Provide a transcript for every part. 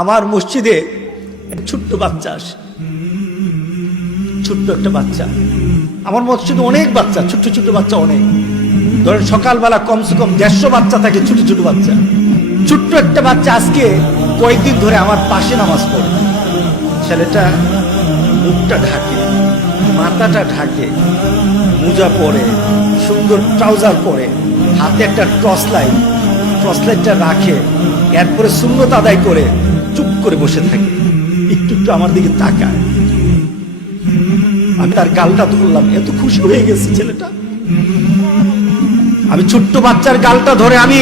আমার মসজিদে ছোট্ট বাচ্চা আসে, ছোট্ট একটা বাচ্চা। আমার মসজিদে অনেক বাচ্চা, ছোট্ট ছোট্ট বাচ্চা অনেক। ধরেন সকালবেলা কমসে কম 150 বাচ্চা থাকে, ছোট ছোট বাচ্চা। ছোট্ট একটা বাচ্চা আজকে কয়েকদিন ধরে আমার পাশে নামাজ পড়ে। ছেলেটা মুখটা ঢাকে, মাথাটা ঢাকে, মোজা পরে, সুন্দর ট্রাউজার পরে, হাতে একটা টর্চ লাইটটা রাখে, এরপরে সুন্নত আদায় করে চুপ করে বসে থাকে, একটু একটু আমার দিকে তাকায়। আমি তার গালটা ধরলাম, এত খুশি হয়ে গেছে ছেলেটা। আমি ছোট্ট বাচ্চার গালটা ধরে আমি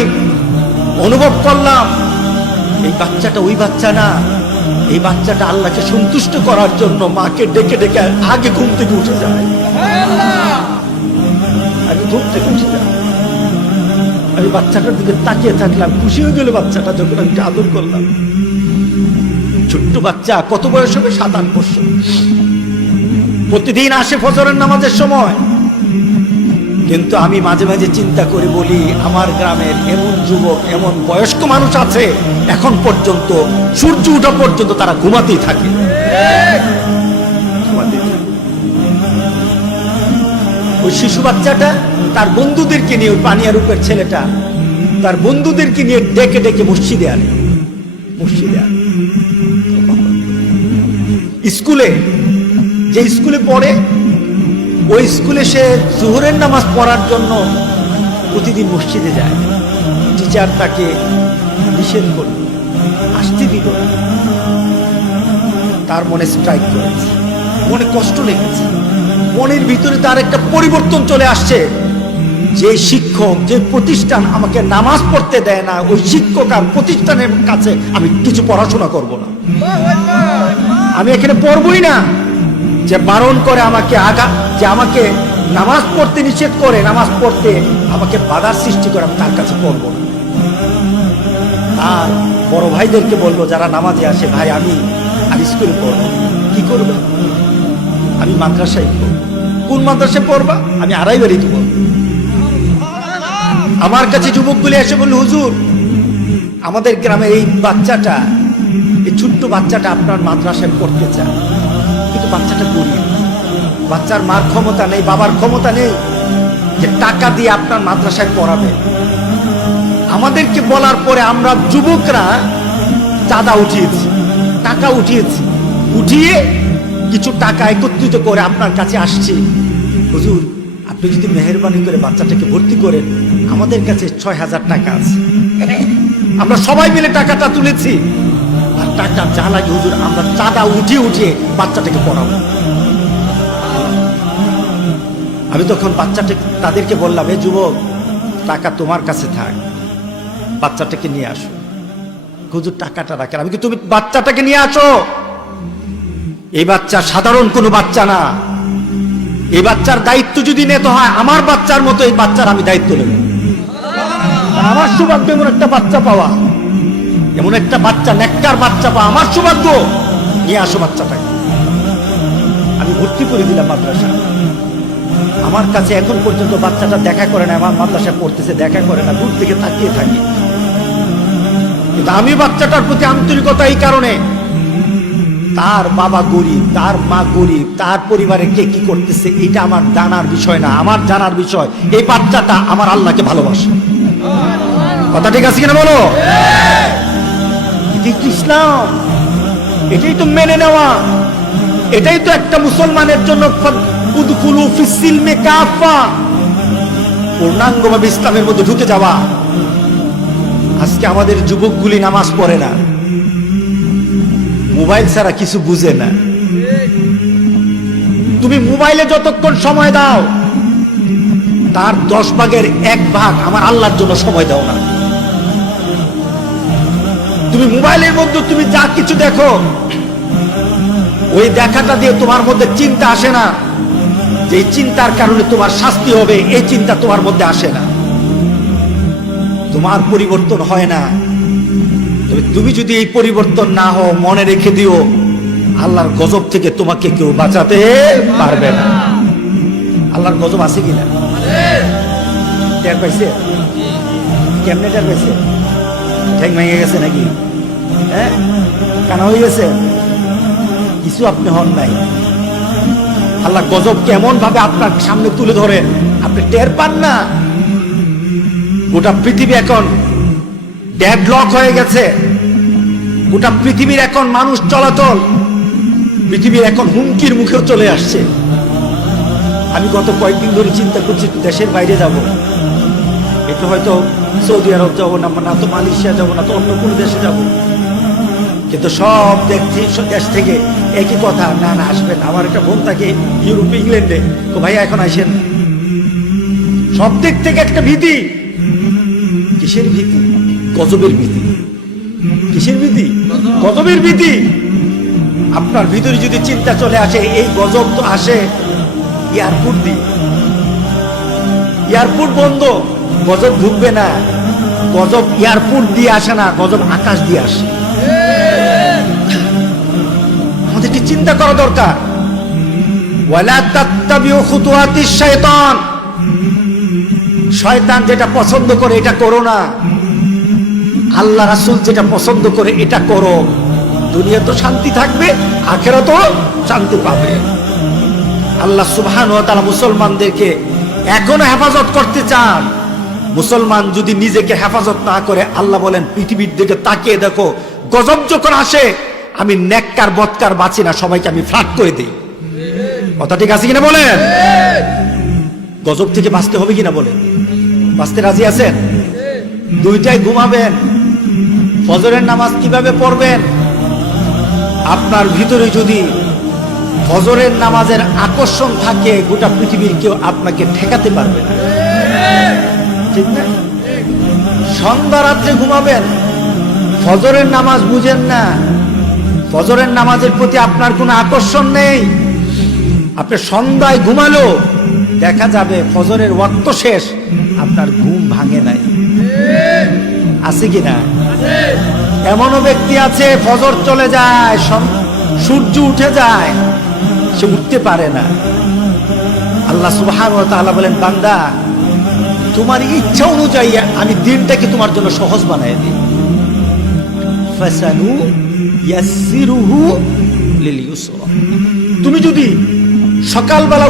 অনুভব করলাম এই বাচ্চাটা ওই বাচ্চা না, এই বাচ্চাটা আল্লাহকে সন্তুষ্ট করার জন্য মাকে ডেকে ডেকে আগে ঘুম থেকে উঠে যায়, আগে ঘুম থেকে উঠে যায়। আমি বাচ্চাটার দিকে তাকিয়ে থাকলাম, খুশি হয়ে গেল বাচ্চাটা যখন আমি আদর করলাম। ছোট্ট বাচ্চা, কত বয়স হবে? 7-8 বছর। প্রতিদিন আসে ফজরের নামাজের সময়। কিন্তু আমি মাঝে মাঝে চিন্তা করে বলি, আমার গ্রামের এমন যুবক, এমন বয়স্ক মানুষ আছে এখন পর্যন্ত সূর্য ওঠা পর্যন্ত তারা ঘুমাতেই থাকে। ওই শিশু বাচ্চাটা তার বন্ধুদেরকে নিয়ে, ওই পানিয়া রূপের ছেলেটা তার বন্ধুদেরকে নিয়ে ডেকে ডেকে মসজিদে আনে। স্কুলে, যে স্কুলে পড়ে, ওই স্কুলে সে জোহরের নামাজ পড়ার জন্য প্রতিদিন মসজিদে যায়। টিচার তাকে নিষেধ করল, আসতে দিল না। তার মনে স্ট্রাইক করেছে, মনে কষ্ট লেগেছে, মনের ভিতরে তার একটা পরিবর্তন চলে আসছে। যে শিক্ষক, যে প্রতিষ্ঠান আমাকে নামাজ পড়তে দেয় না, ওই শিক্ষক আর প্রতিষ্ঠানের কাছে আমি কিছু পড়াশোনা করব না, আমি এখানে পড়বই না। যে বারণ করে আমাকে যে আমাকে নামাজ পড়তে নিষেধ করে, নামাজ পড়তে আমাকে বাধার সৃষ্টি করে, আমি তার কাছে পড়ব না। আর বড় ভাইদেরকে বললো যারা নামাজে আসে, ভাই আমি স্কুলে পড়বো। কি করবে? আমি মাদ্রাসায় পড়ব। কোন মাদ্রাসায় পড়বা? আমি আড়াইবাড়িতে পড়ব। আমার কাছে যুবকগুলি এসে বলল, হুজুর আমাদের গ্রামের এই বাচ্চাটা, এই ছোট্ট বাচ্চাটা আপনার মাদ্রাসায় পড়তে চায়, কিন্তু বাচ্চাটা গরিব, বাচ্চার মার ক্ষমতা নেই, বাবার ক্ষমতা নেই যে টাকা দিয়ে আপনার মাদ্রাসায় পড়াবে। আমাদেরকে বলার পরে আমরা যুবকরা চাঁদা উঠিয়েছি, টাকা উঠিয়েছি, উঠিয়ে কিছু টাকা একত্রিত করে আপনার কাছে আসছি। হুজুর আপনি যদি মেহেরবানি করে বাচ্চাটাকে ভর্তি করেন, আমাদের কাছে 6000 টাকা আছে। আমরা সবাই মিলে টাকাটা তুলেছি, আর টাকা যা লাগে হুজুর আমরা চাঁদা উঠিয়ে বাচ্চাটাকে পড়াবো। আমি তখন তাদেরকে বললাম, এ যুবক, টাকা তোমার কাছে থাক, বাচ্চাটাকে নিয়ে আসো। হুজুর টাকাটা রাখেন। আমি কি, তুমি বাচ্চাটাকে নিয়ে আসো। এই বাচ্চা সাধারণ কোনো বাচ্চা না। এই বাচ্চার দায়িত্ব যদি নিতে হয়, আমার বাচ্চার মতো এই বাচ্চার আমি দায়িত্ব নেব। আমার সৌভাগ্য এমন একটা বাচ্চা পাওয়া, এমন একটা বাচ্চা, নেককার বাচ্চা পাওয়া আমার সৌভাগ্য। নিয়ে আসো বাচ্চাটাকে। আমি ভর্তি করে দিলাম মাদ্রাসা। আমার কাছে এখন পর্যন্ত বাচ্চাটা দেখা করে না, আমার মাদ্রাসা পড়তেছে দেখা করে না, দূর থেকে তাকিয়ে থাকি। কিন্তু আমি বাচ্চাটার প্রতি আন্তরিকতা এই কারণে, তার বাবা গরিব, তার মা গরিব, তার পরিবারে কে কি করতেছে এটা আমার জানার বিষয় না। আমার জানার বিষয় এই বাচ্চাটা আমার আল্লাহকে ভালোবাসে। কথা ঠিক আছে কিনা বলো? এটাই তো ইসলাম, এটাই তো মেনে নেওয়া, এটাই তো একটা মুসলমানের জন্য উদখুলু ফিস সিলমি কাফা, পূর্ণাঙ্গভাবে ইসলামের মধ্যে ঢুকে যাওয়া। আজকে আমাদের যুবকগুলি নামাজ পড়ে না, মোবাইল ছাড়া কিছু বুঝে না। তুমি মোবাইলে যতক্ষণ সময় দাও, তার 10 ভাগের 1 ভাগ আমার আল্লাহর জন্য সময় দাও না। তুমি মোবাইলের মধ্যে তুমি যা কিছু দেখো, ওই দেখাটা দিয়ে তোমার মধ্যে চিন্তা আসে না, যে চিন্তার কারণে তোমার শাস্তি হবে, এই চিন্তা তোমার মধ্যে আসে না, তোমার পরিবর্তন হয় না। তবে তুমি যদি এই পরিবর্তন না হও, মনে রেখে দিও, আল্লাহর গজব থেকে তোমাকে কেউ বাঁচাতে পারবে না। আল্লাহর গজব আছে কিনা টের পাইছে? কেমনে টের পাইছে? ঠ্যাং ভেঙে গেছে নাকি? হ্যাঁ, কানা হয়ে গেছে, কিছু আপনি হন নাই। আল্লাহ গজব কেমন ভাবে আপনার সামনে তুলে ধরেন, আপনি টের পান না। গোটা পৃথিবী এখন ডেডলক হয়ে গেছে, গোটা পৃথিবীর এখন মানুষ চলাচল, পৃথিবীর এখন হুমকির মুখেও চলে আসছে। আমি গত কয়েকদিন ধরে চিন্তা করছি দেশের বাইরে যাব, একটু হয়তো সৌদি আরব যাবো না, না তো মালয়েশিয়া যাবো, না তো অন্য কোনো দেশে যাব, কিন্তু সব দেশ থেকে একই কথা, না না আসবেন। আমার একটা বোন থাকে ইউরোপে, ইংল্যান্ডে, তো ভাইয়া এখন আসেন। সব দিক থেকে একটা ভীতি। কিসের ভীতি? গজবের ভীতি। কিসের ভীতি? গজবের ভীতি। আপনার ভিতরে যদি চিন্তা চলে আসে, এই গজব তো আসে এয়ারপোর্ট দিয়ে, এয়ারপোর্ট বন্ধ, গজব ঢুকবে না। গজব এয়ারপোর্ট দিয়ে আসে না, গজব আকাশ দিয়ে আসে। আমাদেরকে চিন্তা করা দরকার। ওয়ালা তাত্তাবিউ খুতুওয়াতিশ শায়তান, শয়তান যেটা পছন্দ করে এটা করো না, আল্লাহ রাসূল যেটা পছন্দ করে এটা করো। দুনিয়া তো শান্তি থাকবে, আখিরাতেও শান্তি পাবে। আল্লাহ সুবহানাহু ওয়া তাআলা মুসলমানদেরকে এখনো হেফাজত করতে চান। মুসলমান যদি নিজেকে হেফাজত না করে, আল্লাহ বলেন পৃথিবীর দিকে তাকিয়ে দেখো, গজব যখন আসে আমি নেককার বদকার বাঁচি না, সবাইকে আমি ফ্লাট করে দিই। কথা ঠিক আছে কিনা বলেন? গজব থেকে বাঁচতে হবে কিনা বলেন? বাঁচতে রাজি আছেন? দুইটাই ঘুমাবেন, ফজরের নামাজ কিভাবে পড়বেন? আপনার ভিতরে যদি ফজরের নামাজের আকর্ষণ থাকে, গোটা পৃথিবীর কেউ আপনাকে ঠেকাতে পারবে না, ঠিক না? সন্ধ্যা রাত্রে ঘুমাবেন, ফজরের নামাজ বুঝেন না, ফজরের নামাজের প্রতি আপনার কোনো আকর্ষণ নেই, আপনি সন্ধ্যায় ঘুমালো, দেখা যাবে ফজরের ওয়াক্ত শেষ, আপনার ঘুম ভাঙে নাই। আছে কিনা? এমনও ব্যক্তি আছে ফজর চলে যায়, সূর্য উঠে যায়, সে উঠতে পারে না। আল্লাহ সুবহানাহু ওয়া তাআলা বলেন, বান্দা তোমার ইচ্ছা অনুযায়ী আমি দিনটাকে তোমার জন্য সহজ বানায় দিই। ফাসানু ইয়াসসিরুহু লিল ইউসরা, তুমি যদি সকালবেলা